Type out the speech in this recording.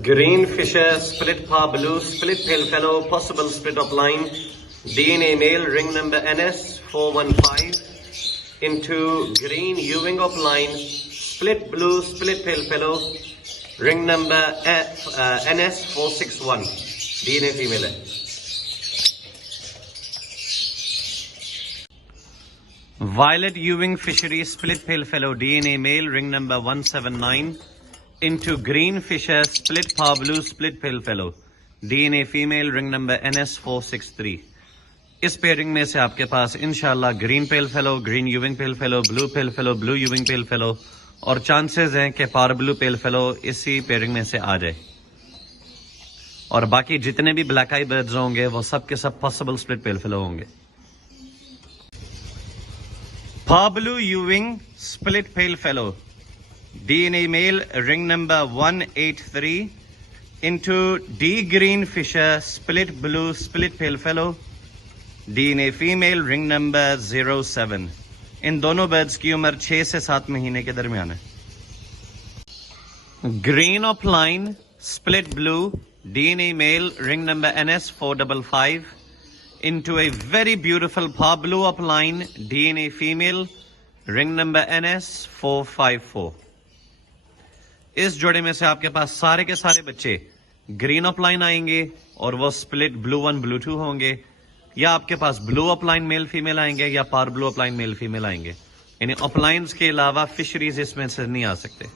Green fisher, split par blue, split pale fellow, possible split up line, DNA male, ring number NS 415 into green Ewing up line, split blue, split pale fellow, ring number NS 461, DNA female है. Violet Ewing fishery, split pale fellow, DNA male, ring number 179 into green fisher, split par blue, split pale fellow, DNA female, ring number NS 463. इस pairing में से आपके पास इंशाल्लाह green pale fallow, green यूविंग pale fallow, blue pale fallow, blue यूविंग pale fallow और chances हैं कि पार ब्लू पेल फेलो इसी पेयरिंग में से आ जाए. और बाकी जितने भी ब्लैक आई बर्ड्स होंगे वो सब के सब पॉसिबल स्प्लिट पेल फेलो होंगे. पार ब्लू यूविंग split pale fallow, DNA male, ring number 183 into D green fisher, split blue, split pale fellow, DNA female, ring number 07. इन दोनों बर्ड्स की उम्र 6 से 7 महीने के दरमियान है. Green of line, split blue, DNA male, ring number NS 455 into a very beautiful par blue up line, DNA female, ring number NS 454. इस जोड़े में से आपके पास सारे के सारे बच्चे ग्रीन अपलाइन आएंगे और वो स्प्लिट ब्लू 1 ब्लू 2 होंगे, या आपके पास ब्लू अपलाइन मेल फीमेल आएंगे या पार ब्लू अपलाइन मेल फीमेल आएंगे. यानी अपलाइंस के अलावा फिशरीज इसमें से नहीं आ सकते.